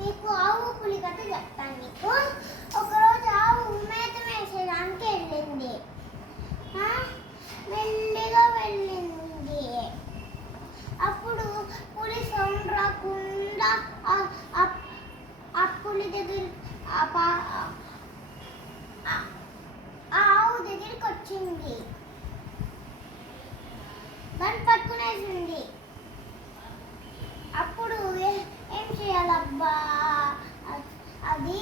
మీకు ఆవు పులి కథ చెప్తాను. మీకు ఒకరోజు ఆవు మేత వేసేదానికి వెళ్ళింది. మెల్లిగా వెళ్ళింది. అప్పుడు పులి సౌండ్ రాకుండా ఆ పులి దగ్గర ఆవు దగ్గరికి వచ్చింది. దాన్ని పట్టుకునేసింది. అప్పుడు ఏం చేయాలబ్బా, అది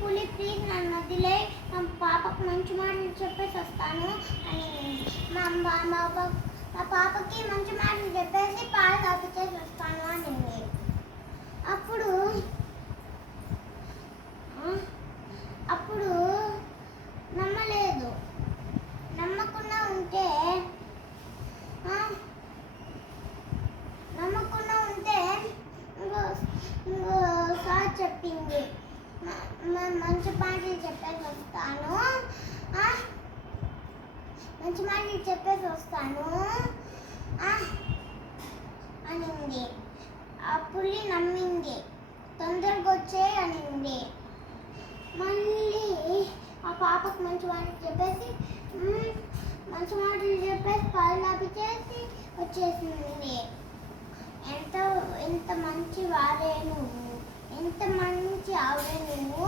పులి ప్లీజ్ నన్ను వదిలే, మా పాపకు మంచి మాటలు చెప్పేసి వస్తాను అని మా పాపకి మంచి మాటలు చెప్పేసి పాలు తాపించేసి వస్తాను అనింది. అప్పుడు నమ్మలేదు. నమ్మకుండా ఉంటే ఇంకోసారి చెప్పింది, మంచి మాటలు చెప్పేసి వస్తాను, మంచి మాటలు చెప్పేసి వస్తాను అనింది. ఆ పులి నమ్మింది. తొందరగా వచ్చే అనింది. మళ్ళీ ఆ పాపకు మంచి మాటలు చెప్పేసి పాలు తాపించేసి వచ్చేసింది. ఎంత మంచి వారే నువ్వు, ఎంత మంచి ఆవే నువ్వు.